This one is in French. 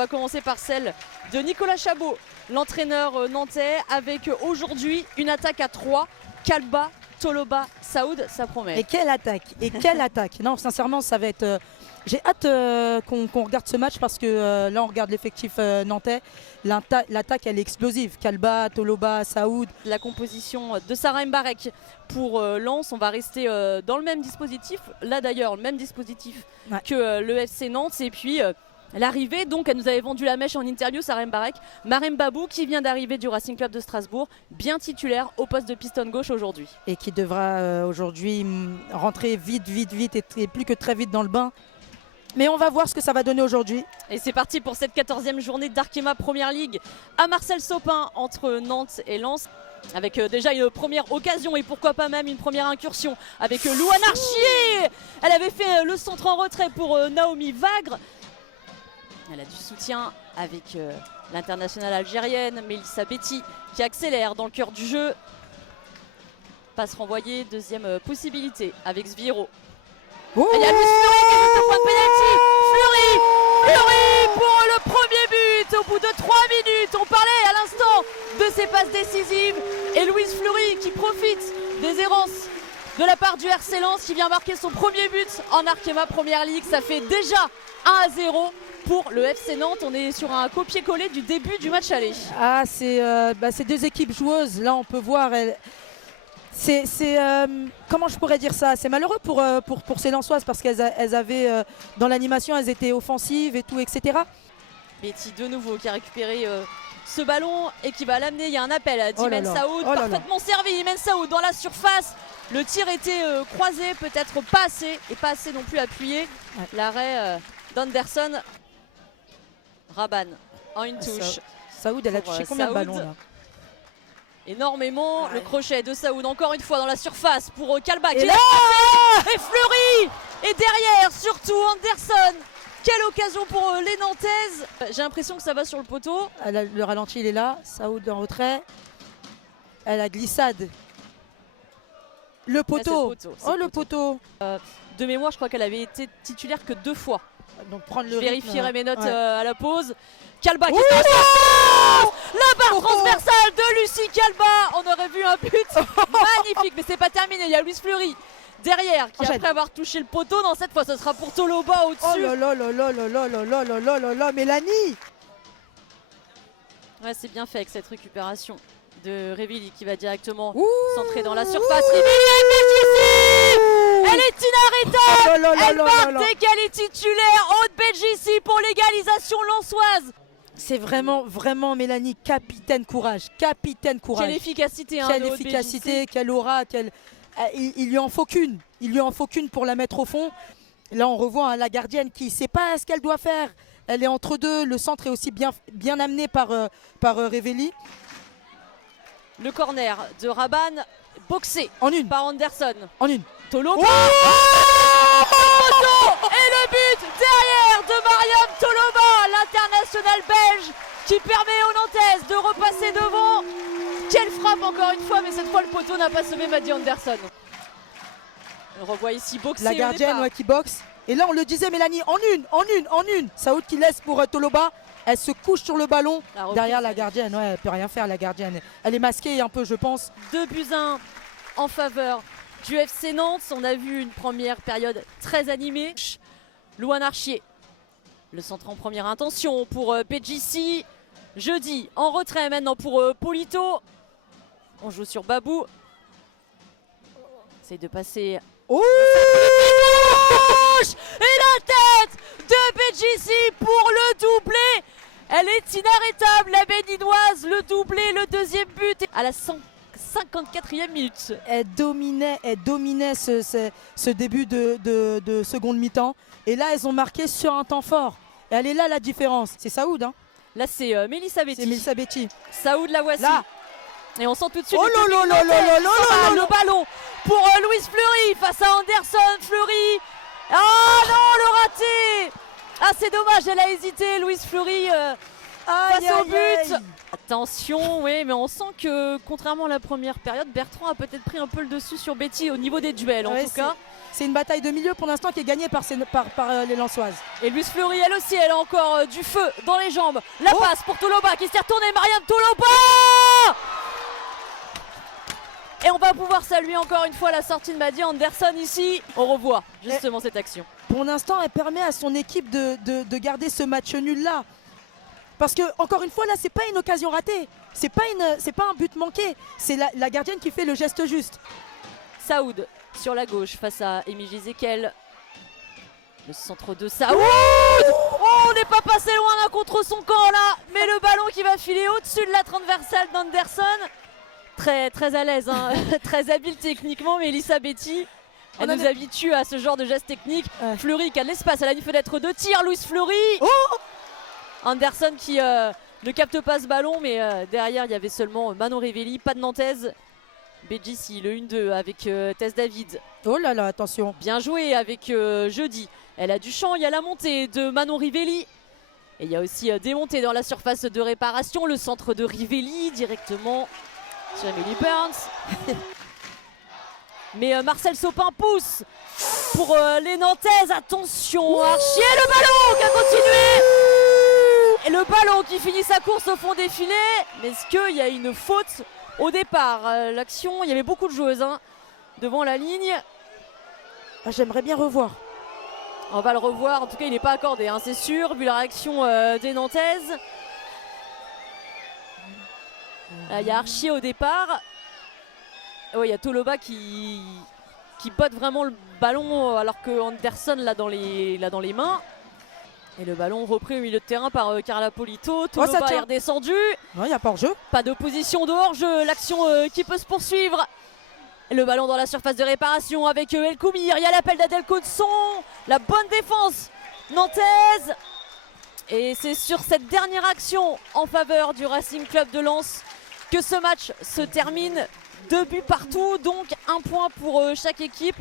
va commencer par celle de Nicolas Chabot, l'entraîneur nantais, avec aujourd'hui une attaque à 3. Kalba, Toloba, Saoud, ça promet. Et quelle attaque! Et quelle attaque! Non, sincèrement, ça va être... J'ai hâte qu'on regarde ce match parce que là, on regarde l'effectif nantais. L'attaque, elle est explosive. Kalba, Toloba, Saoud. La composition de Sarah Mbarek pour Lens, on va rester dans le même dispositif. Là d'ailleurs, le même dispositif que le FC Nantes. Et puis l'arrivée, donc elle nous avait vendu la mèche en interview, Sarah Mbarek. Marem Babou qui vient d'arriver du Racing Club de Strasbourg, bien titulaire au poste de piston gauche aujourd'hui. Et qui devra aujourd'hui rentrer vite et plus que très vite dans le bain. Mais on va voir ce que ça va donner aujourd'hui. Et c'est parti pour cette 14e journée d'Arkema Première League à Marcel Sopin entre Nantes et Lens. Avec déjà une première occasion et pourquoi pas même une première incursion avec Louane Archier. Elle avait fait le centre en retrait pour Naomi Vagre. Elle a du soutien avec l'internationale algérienne Mélissa Betty qui accélère dans le cœur du jeu. Passe renvoyée, deuxième possibilité avec Sviro. Oh, il y a Luis Fleury qui est au point de pénalty. Fleury pour le premier but au bout de 3 minutes. On parlait à l'instant de ses passes décisives. Et Luis Fleury qui profite des errances de la part du RC Lens qui vient marquer son premier but en Arkema Première League. Ça fait déjà 1-0 pour le FC Nantes. On est sur un copier-coller du début du match aller. Ah, c'est deux équipes joueuses. Là, on peut voir... comment je pourrais dire ça? C'est malheureux pour ces Lensoises parce qu'elles avaient dans l'animation, elles étaient offensives et tout, etc. Betty de nouveau qui a récupéré ce ballon et qui va l'amener. Il y a un appel d'Imen Saoud, parfaitement servi. Imen Saoud dans la surface. Le tir était croisé, peut-être pas assez et pas assez non plus appuyé. Ouais. L'arrêt d'Anderson. Raban en une touche. Saoud, elle a touché combien de ballons là? Énormément, le crochet de Saoud encore une fois dans la surface pour Kalba qui est là et Fleury et derrière surtout Anderson. Quelle occasion pour les Nantaises. J'ai l'impression que ça va sur le poteau. Le ralenti il est là, Saoud en retrait. Elle a glissade. Le poteau. Le poteau. De mémoire je crois qu'elle avait été titulaire que 2 fois. Donc prendre le Je vérifierai mes notes à la pause. Kalba qui la barre transversale de Lucie Kalba. On aurait vu un but magnifique, mais c'est pas terminé. Il y a Luis Fleury derrière qui après avoir touché le poteau, non cette fois ce sera pour Toloba au-dessus. Oh là là là là là là là là là là là, Mélanie. Ouais, c'est bien fait avec cette récupération de Révilly qui va directement centrer dans la surface. Elle est inarrêtable. Elle marque dès qu'elle est titulaire. Aude Belgissi pour l'égalisation lensoise. C'est vraiment Mélanie, capitaine courage. Quelle efficacité. Quelle efficacité, quelle aura, il lui en faut qu'une. Il lui en faut qu'une pour la mettre au fond. Là on revoit la gardienne qui ne sait pas ce qu'elle doit faire. Elle est entre deux. Le centre est aussi bien amené par Révilly. Le corner de Raban, boxé par Anderson. En une. Toloba. Et le but derrière de Mariam Toloba, l'international belge qui permet aux Nantaises de repasser devant. Quelle frappe encore une fois, mais cette fois le poteau n'a pas sauvé Maddy Anderson. On revoit ici boxer. La gardienne qui boxe. Et là on le disait Mélanie, en une. Saoud qui laisse pour Toloba. Elle se couche sur le ballon derrière la gardienne. Ouais, elle peut rien faire la gardienne. Elle est masquée un peu je pense. 2-1 en faveur du FC Nantes. On a vu une première période très animée. Louane Archier, le centre en première intention pour PGC. Jeudi en retrait maintenant pour Polito. On joue sur Babou. Essaye de passer. Et la tête de PGC pour le doublé. Elle est inarrêtable la béninoise. Le doublé, le deuxième but à la 54e minute. Elle dominait ce début de seconde mi-temps. Et là, elles ont marqué sur un temps fort. Et elle est là la différence. C'est Saoud. Hein. Là, c'est Mélissa Betty. C'est Mélissa Betty. Saoud la voici. Là. Et on sent tout de suite le ballon pour Luis Fleury face à Anderson. Fleury. Oh non, le raté. Ah, c'est dommage, elle a hésité, Luis Fleury face au but. Attention, oui, mais on sent que contrairement à la première période, Bertrand a peut-être pris un peu le dessus sur Betty au niveau des duels en tout cas. C'est une bataille de milieu pour l'instant qui est gagnée par les Lensoises. Et Louise Fleury, elle aussi, elle a encore du feu dans les jambes. La passe pour Toloba qui s'est retournée, Mariam Toloba. Et on va pouvoir saluer encore une fois la sortie de Maddy Anderson ici. On revoit justement cette action. Pour l'instant, elle permet à son équipe de garder ce match nul là. Parce que, encore une fois, là, c'est pas une occasion ratée. C'est pas un but manqué. C'est la gardienne qui fait le geste juste. Saoud sur la gauche face à Amy Gizekel. Le centre de Saoud. Oh, on n'est pas passé loin d'un contre son camp là. Mais le ballon qui va filer au-dessus de la transversale d'Anderson. Très, très à l'aise, hein. Très habile techniquement, mais Elissa Betty, elle nous habitue à ce genre de geste technique. Fleury qui a de l'espace, elle a une fenêtre de tir. Louise Fleury. Anderson qui ne capte pas ce ballon, mais derrière il y avait seulement Manon Rivelli, pas de Nantaise. Béjissi, le 1-2 avec Tess David. Oh là là, attention. Bien joué avec Jeudi. Elle a du champ, il y a la montée de Manon Rivelli. Et il y a aussi des montées dans la surface de réparation. Le centre de Rivelli directement sur Emily Burns. Mais Marcel Sopin pousse pour les Nantaises. Attention, Archier, le ballon qui a continué. Et le ballon qui finit sa course au fond des filets. Mais est-ce qu'il y a une faute au départ? L'action, il y avait beaucoup de joueuses devant la ligne. J'aimerais bien revoir. On va le revoir, en tout cas il n'est pas accordé, c'est sûr, vu la réaction des Nantaises. Il y a Archier au départ. Il y a Toloba qui botte vraiment le ballon alors que Anderson l'a dans les mains. Et le ballon repris au milieu de terrain par Carla Polito. Toloba est redescendu. Il n'y a pas hors-jeu. Pas d'opposition de hors-jeu. L'action qui peut se poursuivre. Et le ballon dans la surface de réparation avec El Koumir. Il y a l'appel d'Adèle Codson. La bonne défense nantaise. Et c'est sur cette dernière action en faveur du Racing Club de Lens que ce match se termine. 2 buts partout, donc 1 point pour chaque équipe.